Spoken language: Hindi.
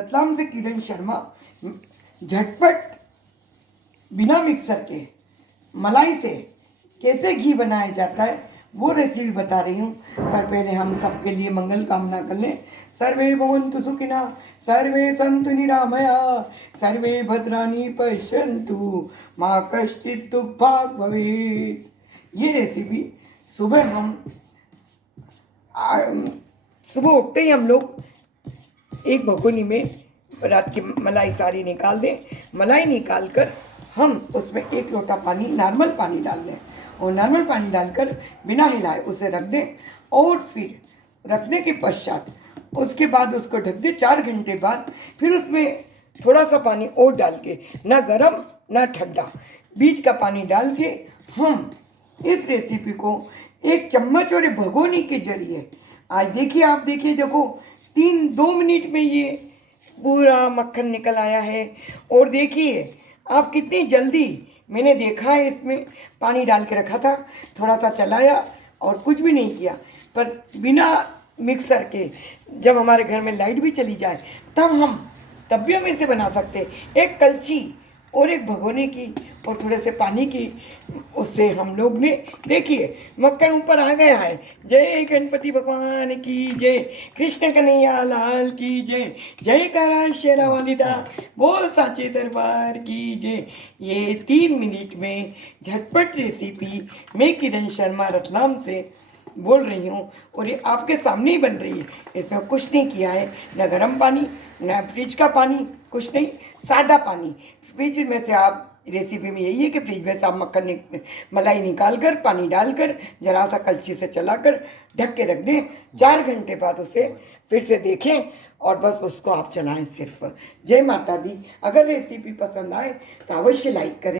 रतलाम से किरण शर्मा। झटपट बिना मिक्सर के मलाई से कैसे घी बनाया जाता है वो रेसिपी बता रही हूँ। पर पहले हम सबके लिए मंगल कामना कर लें। सर्वे भवन्तु सुखिनः, सर्वे सन्तु निरामया, सर्वे भद्राणि पश्यन्तु, मा कश्चित् दुःखभाग् भवेत्। ये रेसिपी सुबह सुबह उठते ही हम लोग एक भगोनी में रात की मलाई सारी निकाल दें। मलाई निकाल कर हम उसमें 1 लोटा पानी, नॉर्मल पानी डाल दें और नॉर्मल पानी डालकर बिना हिलाए उसे रख दें। और फिर रखने के पश्चात उसके बाद उसको ढक दें। 4 घंटे बाद फिर उसमें थोड़ा सा पानी और डाल के, ना गर्म ना ठंडा, बीच का पानी डाल के हम इस रेसिपी को 1 चम्मच और भगोनी के जरिए, आज देखिए, आप देखिए, देखो 2 मिनट में ये पूरा मक्खन निकल आया है। और देखिए आप कितनी जल्दी, मैंने देखा है इसमें पानी डाल के रखा था, थोड़ा सा चलाया और कुछ भी नहीं किया, पर बिना मिक्सर के जब हमारे घर में लाइट भी चली जाए तब भी हम इसे बना सकते हैं। 1 कलछी और 1 भगोने की और थोड़े से पानी की, उससे हम लोग ने, देखिए मक्खन ऊपर आ गया है। जय गणपति भगवान की जय, कृष्ण कन्हैया लाल की जय, जय करा शेरा वालिदा, बोल साचे दरबार की जय। ये 3 मिनट में झटपट रेसिपी मैं किरण शर्मा रतलाम से बोल रही हूँ और ये आपके सामने ही बन रही है। इसमें कुछ नहीं किया है, ना गर्म पानी ना फ्रिज का पानी, कुछ नहीं, सादा पानी। फ्रिज में से आप, रेसिपी में यही है कि फ्रिज में से आप मलाई निकाल कर पानी डालकर जरा सा कलछी से चलाकर ढक के रख दें। 4 घंटे बाद उसे फिर से देखें और बस उसको आप चलाएं सिर्फ। जय माता दी। अगर रेसिपी पसंद आए तो अवश्य लाइक करें।